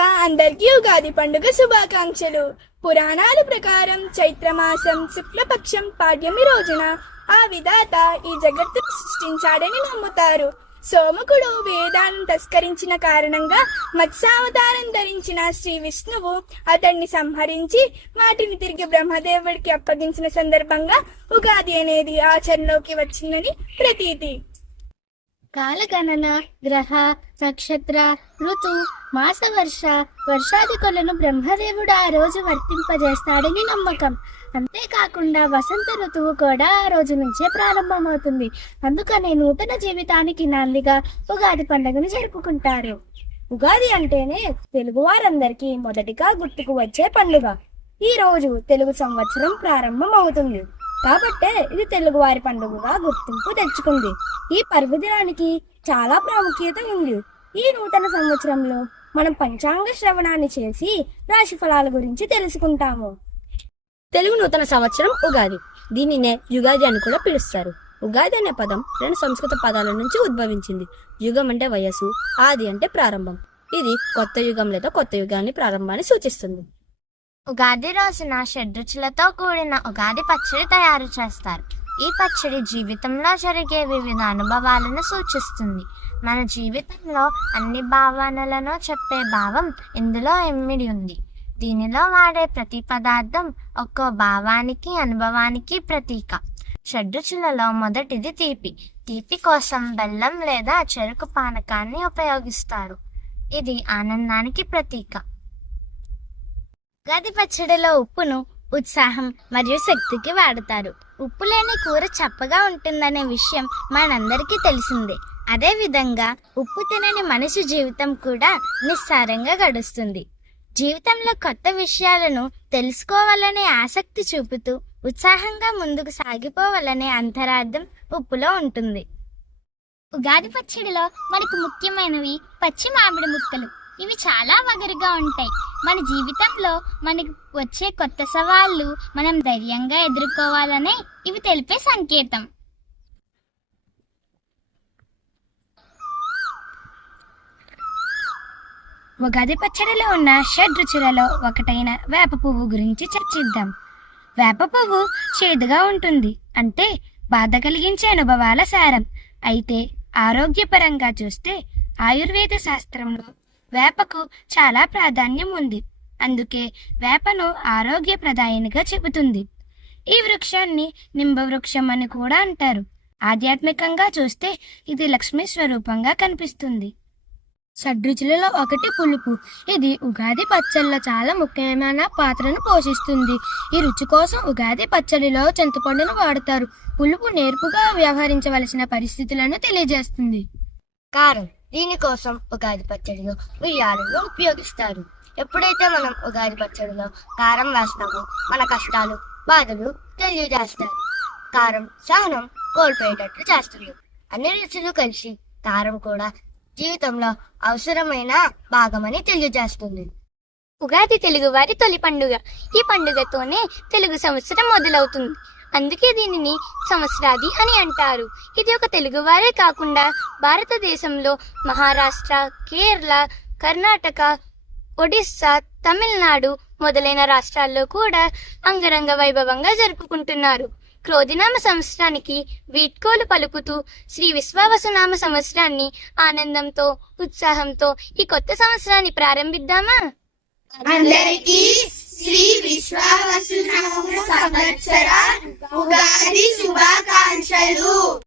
ముందుగా అందరికీ ఉగాది పండుగ శుభాకాంక్షలు. పురాణాల ప్రకారం చైత్రమాసం శుక్లపక్షం పాడ్యమి రోజున ఆ విధాత ఈ జగత్తును సృష్టించాడని నమ్ముతారు. సోమకుడు వేదాలను తస్కరించిన కారణంగా మత్స్యావతారం ధరించిన శ్రీ విష్ణువు అతన్ని సంహరించి వాటిని తిరిగి బ్రహ్మదేవుడికి అప్పగించిన సందర్భంగా ఉగాది అనేది ఆచరణలోకి వచ్చిందని ప్రతీతి. కాలగణన, గ్రహ, నక్షత్ర, ఋతు, మాస, వర్షాదికులను బ్రహ్మదేవుడు ఆ రోజు వర్తింపజేస్తాడని నమ్మకం. అంతేకాకుండా వసంత ఋతువు కూడా ఆ రోజు నుంచే ప్రారంభమవుతుంది. అందుకనే నూతన జీవితానికి నాందిగా ఉగాది పండుగను జరుపుకుంటారు. ఉగాది అంటేనే తెలుగు వారందరికీ మొదటిగా గుర్తుకు వచ్చే పండుగ. ఈ రోజు తెలుగు సంవత్సరం ప్రారంభం అవుతుంది కాబట్టే ఇది తెలుగువారి పండుగగా గుర్తింపు తెచ్చుకుంది. ఈ పర్వదినానికి చాలా ప్రాముఖ్యత ఉంది. ఈ నూతన సంవత్సరంలో మనం పంచాంగ శ్రవణాన్ని చేసి రాశి ఫలాల గురించి తెలుసుకుంటాము. తెలుగు నూతన సంవత్సరం ఉగాది. దీనినే యుగాది అని కూడా పిలుస్తారు. ఉగాది అనే పదం రెండు సంస్కృత పదాల నుంచి ఉద్భవించింది. యుగం అంటే వయస్సు, ఆది అంటే ప్రారంభం. ఇది కొత్త యుగం లేదా కొత్త యుగాన్ని ప్రారంభాన్ని సూచిస్తుంది. ఉగాది రోజున షడ్రుచులతో కూడిన ఉగాది పచ్చడి తయారు చేస్తారు. ఈ పచ్చడి జీవితంలో జరిగే వివిధ అనుభవాలను సూచిస్తుంది. మన జీవితంలో అన్ని భావనలను చెప్పే భావం ఇందులో ఇమిడి ఉంది. దీనిలో వాడే ప్రతి పదార్థం ఒక్కో భావానికి, అనుభవానికి ప్రతీక. షడ్రుచులలో మొదటిది తీపి. తీపి కోసం బెల్లం లేదా చెరుకు పానకాన్ని ఉపయోగిస్తారు. ఇది ఆనందానికి ప్రతీక. ఉగాది పచ్చడిలో ఉప్పును ఉత్సాహం మరియు శక్తికి వాడతారు. ఉప్పు లేని కూర చప్పగా ఉంటుందనే విషయం మనందరికీ తెలిసిందే. అదే విధంగా ఉప్పు తినని మనిషి జీవితం కూడా నిస్సారంగా గడుస్తుంది. జీవితంలో కొత్త విషయాలను తెలుసుకోవాలనే ఆసక్తి చూపుతూ ఉత్సాహంగా ముందుకు సాగిపోవాలనే అంతరార్థం ఉప్పులో ఉంటుంది. ఉగాది పచ్చడిలో మనకు ముఖ్యమైనవి పచ్చి మామిడి ముక్కలు. ఇవి చాలా వగరుగా ఉంటాయి. మన జీవితంలో మనకు వచ్చే కొత్త సవాళ్లు మనం ధైర్యంగా ఎదుర్కోవాలనే ఇవి తెలిపే సంకేతం. ఉగాది పచ్చడిలో ఉన్న షడ్రుచులలో ఒకటైన వేప పువ్వు గురించి చర్చిద్దాం. వేప పువ్వు చేదుగా ఉంటుంది, అంటే బాధ కలిగించే అనుభవాల సారం. అయితే ఆరోగ్యపరంగా చూస్తే ఆయుర్వేద శాస్త్రంలో వేపకు చాలా ప్రాధాన్యం ఉంది. అందుకే వేపను ఆరోగ్యప్రదాయినిగా చెబుతుంది. ఈ వృక్షాన్ని నింబవృక్షం అని కూడా అంటారు. ఆధ్యాత్మికంగా చూస్తే ఇది లక్ష్మీ స్వరూపంగా కనిపిస్తుంది. షడ్రుచులలో ఒకటి పులుపు. ఇది ఉగాది పచ్చళ్ళలో చాలా ముఖ్యమైన పాత్రను పోషిస్తుంది. ఈ రుచి కోసం ఉగాది పచ్చడిలో చింతపండును వాడతారు. పులుపు నేర్పుగా వ్యవహరించవలసిన పరిస్థితులను తెలియజేస్తుంది. కారం. దీనికోసం ఉగాది పచ్చడిలో ఉయ్యాలను ఉపయోగిస్తారు. ఎప్పుడైతే మనం ఉగాది పచ్చడిలో కారం వేస్తామో మన కష్టాలు, బాధలు తెలియజేస్తారు. కారం సహనం కోల్పోయేటట్లు చేస్తుంది. అన్ని రుచులు కలిసి కారం కూడా జీవితంలో అవసరమైన భాగమని తెలియజేస్తుంది. ఉగాది తెలుగువారి తొలి పండుగ. ఈ పండుగతోనే తెలుగు సంవత్సరం మొదలవుతుంది. అందుకే దీనిని సంవత్సరాది అని అంటారు. ఇది ఒక తెలుగువారే కాకుండా భారతదేశంలో మహారాష్ట్ర, కేరళ, కర్ణాటక, ఒడిస్సా, తమిళనాడు మొదలైన రాష్ట్రాల్లో కూడా అంగరంగ వైభవంగా జరుపుకుంటున్నారు. క్రోధినామ సంవత్సరానికి వీడ్కోలు పలుకుతూ శ్రీ విశ్వావసునామ సంవత్సరాన్ని ఆనందంతో, ఉత్సాహంతో ఈ కొత్త సంవత్సరాన్ని ప్రారంభిద్దామా? అందరికీ శ్రీ విశ్వావసునామ సంవత్సర ఉగాది శుభాకాంక్షలు.